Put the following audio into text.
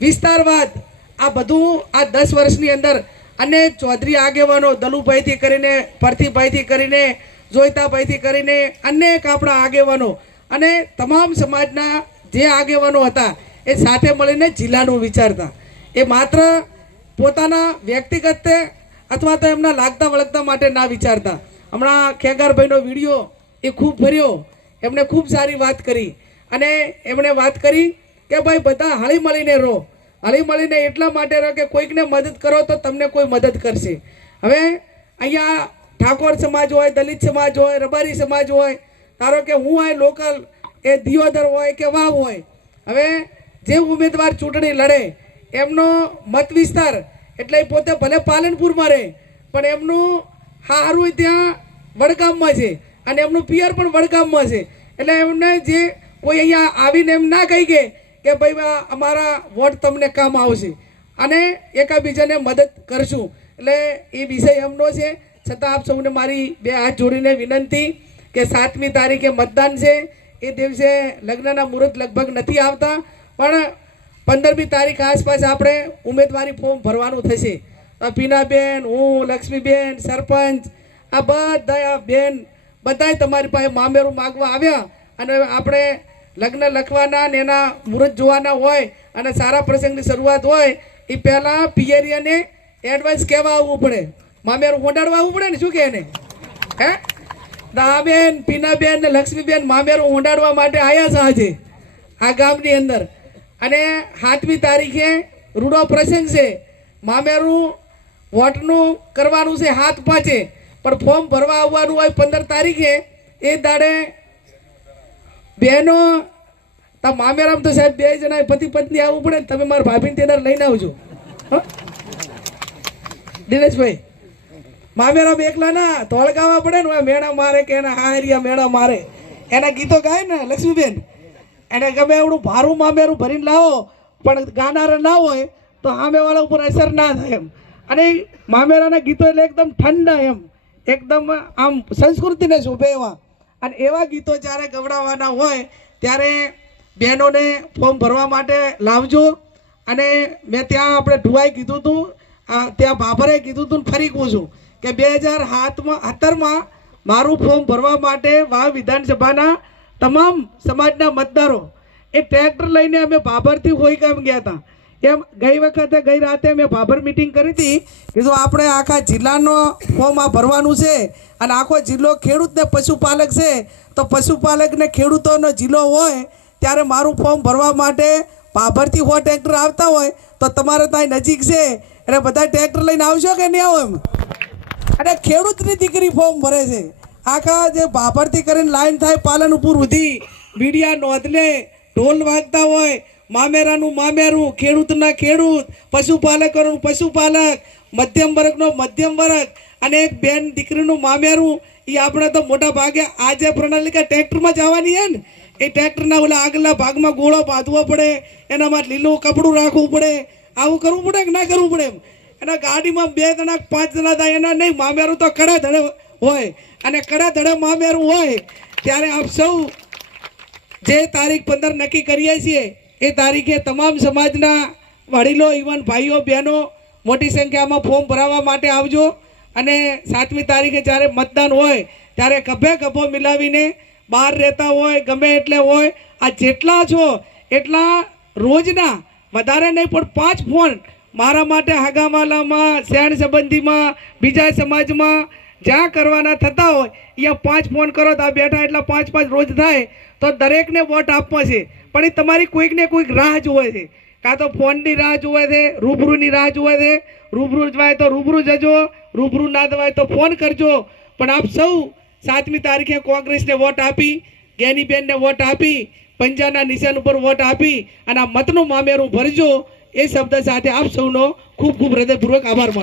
વિસ્તારવાદ આ બધું આ 10 વર્ષની અંદર અનેક ચૌધરી આગેવાનો દલુભાઈથી કરીને પરથીભાઈથી કરીને જોઈતાભાઈથી કરીને અનેક આપણા આગેવાનો અને તમામ સમાજના જે આગેવાનો હતા એ સાથે મળીને જિલ્લાનું વિચારતા. એ માત્ર પોતાના વ્યક્તિગત અથવા તો એમના લાગતા વળગતા માટે ના વિચારતા. હમણાં ખેગારભાઈનો વિડીયો એ ખૂબ ભર્યો, એમણે ખૂબ સારી વાત કરી અને એમણે વાત કરી કે ભાઈ બધા હળી મળીને રહો. હળી મળીને એટલા માટે રહો કે કોઈકને મદદ કરો તો તમને કોઈ મદદ કરશે. હવે અહીંયા ઠાકોર સમાજ હોય, દલિત સમાજ હોય, રબારી સમાજ હોય, ધારો કે હું આ લોકલ એ દિયોદર હોય કે વાવ હોય, હવે જે ઉમેદવાર ચૂંટણી લડે એમનો મત વિસ્તાર એટલે પોતે ભલે પાલનપુરમાં રહે પણ એમનું હારું ત્યાં વડગામમાં છે અને એમનું પિયર પણ વડગામમાં છે. એટલે એમને જે કોઈ અહીંયા આવીને એમ ના કહી કે ભાઈ અમારા વોટ તમને કામ આવશે અને એકાબીજાને મદદ કરશું. એટલે એ વિષય એમનો છે. છતાં આપ સૌને મારી બે હાથ જોડીને વિનંતી કે 7મી તારીખે મતદાન છે. એ દિવસે લગ્નના મુહૂર્ત લગભગ નથી આવતા પણ 15મી તારીખ આસપાસ આપણે ઉમેદવારી ફોર્મ ભરવાનું થશે. પીનાબેન, હું, લક્ષ્મીબેન, સરપંચ, આ બધા બેન બધાય તમારી પાસે મામેરું માગવા આવ્યા અને આપણે લગ્ન લખવાના ને એના મુહૂર્ત જોવાના હોય અને સારા પ્રસંગની શરૂઆત હોય એ પહેલાં પિયરિયાને એડવાન્સ કહેવા આવવું પડે, મામેરું હોંડાડવા આવવું પડે ને. શું કહે ને હે દાબેન, પીનાબેન ને લક્ષ્મીબેન મામેરું હોંડાડવા માટે આવ્યા છે આજે આ ગામની અંદર. અને 7મી તારીખે રૂડો પ્રસંગ છે. મામેરું વોટનું કરવાનું છે 7-5 પણ ફોર્મ ભરવા આવવાનું હોય 15 તારીખે. એ દાડે બહેનો મામેરામ તો સાહેબ 2 જણા પતિ પત્ની આવવું પડે ને. તમે મારા ભાભીને તેના લઈને આવજો દિનેશભાઈ. મામેરામ એકલા ના ધોળગાવા પડે ને, મેણા મારે કે એના હારિયા મેણા મારે એના ગીતો ગાય ને લક્ષ્મીબેન. એને ગમે એવડું ભારું મામેરું ભરીને લાવો પણ ગાનાર ના હોય તો સામેવાળા ઉપર અસર ના થાય એમ. અને મામેરાના ગીતો એટલે એકદમ ઠંડા એમ, એકદમ આમ સંસ્કૃતિને શોભે એવા. અને એવા ગીતો જ્યારે ગવડાવવાના હોય ત્યારે બહેનોને ફોર્મ ભરવા માટે લાવજો. અને મેં ત્યાં આપણે ઢુવાઈ કીધું હતું, ત્યાં બાબરે કીધું હતું, ફરી કહું છું કે 2017માં મારું ફોર્મ ભરવા માટે વાવ વિધાનસભાના તમામ સમાજના મતદારો એ ટ્રેક્ટર લઈને અમે ભાભરથી હોય ગામ ગયા હતા. એમ ગઈ રાતે મેં ભાભર મિટિંગ કરી હતી. કીધું આપણે આખા જિલ્લાનો ફોર્મ આ ભરવાનું છે અને આખો જિલ્લો ખેડૂત ને પશુપાલક છે તો પશુપાલક ને ખેડૂતોનો જિલ્લો હોય ત્યારે મારું ફોર્મ ભરવા માટે ભાભરથી ટ્રેક્ટર આવતા હોય તો તમારે ત્યાં નજીક છે એટલે બધા ટ્રેક્ટર લઈને આવશો કે નહીં આવો એમ. અને ખેડૂતની દીકરી ફોર્મ ભરે છે. આખા જે ભાભરથી કરીને લાઈન થાય પાલનપુર સુધી મીડિયા નોંધલે, ઢોલ વાગતા હોય, મામેરાનું મામેરું, ખેડૂતના ખેડૂત, પશુપાલકોનું પશુપાલક, મધ્યમ વર્ગનો મધ્યમ વર્ગ અને એક બેન દીકરીનું મામેરું. એ આપણે તો મોટા ભાગે આજે પ્રણાલિકા ટ્રેક્ટરમાં જવાની છે ને, એ ટ્રેક્ટરના ઓલા આગલા ભાગમાં ગોળો બાંધવો પડે, એનામાં લીલું કપડું રાખવું પડે. આવું કરવું પડે કે ના કરવું પડે એમ. એના ગાડીમાં 2 જણા 5 જણા થાય એના નહીં. મામેરું તો કડા ધડે હોય અને કડા ધડે મામેરું હોય ત્યારે આપ સૌ જે તારીખ 15 નક્કી કરીએ છીએ એ તારીખે તમામ સમાજના વડીલો, ઇવન ભાઈઓ બહેનો મોટી સંખ્યામાં ફોર્મ ભરાવવા માટે આવજો. અને 7મી તારીખે જ્યારે મતદાન હોય ત્યારે ગભે ગભો મિલાવીને બહાર રહેતા હોય ગમે એટલે હોય આ જેટલા છો એટલા રોજના વધારે નહીં પણ 5 ફોન મારા માટે હાગામાલામાં, શેણ સંબંધીમાં, બીજા સમાજમાં જ્યાં કરવાના થતા હોય અહીંયા 5 ફોન કરો તો આ બેઠા એટલા 5 રોજ થાય તો દરેકને વોટ આપવા છે. પણ એ તમારી કોઈકને કોઈક રાહ જોવે છે. કાં તો ફોનની રાહ જોવે છે, રૂબરૂની રાહ જોવે છે. રૂબરૂ જવાય તો રૂબરૂ જજો, રૂબરૂ ના જવાય તો ફોન કરજો. પણ આપ સૌ 7મી તારીખે કોંગ્રેસને વોટ આપી, જ્ઞાનીબેનને વોટ આપી, પંજાના નિશાન ઉપર વોટ આપી અને આ મતનું મામેરું ભરજો. એ શબ્દ સાથે આપ સૌનો ખૂબ ખૂબ હૃદયપૂર્વક આભાર માનું.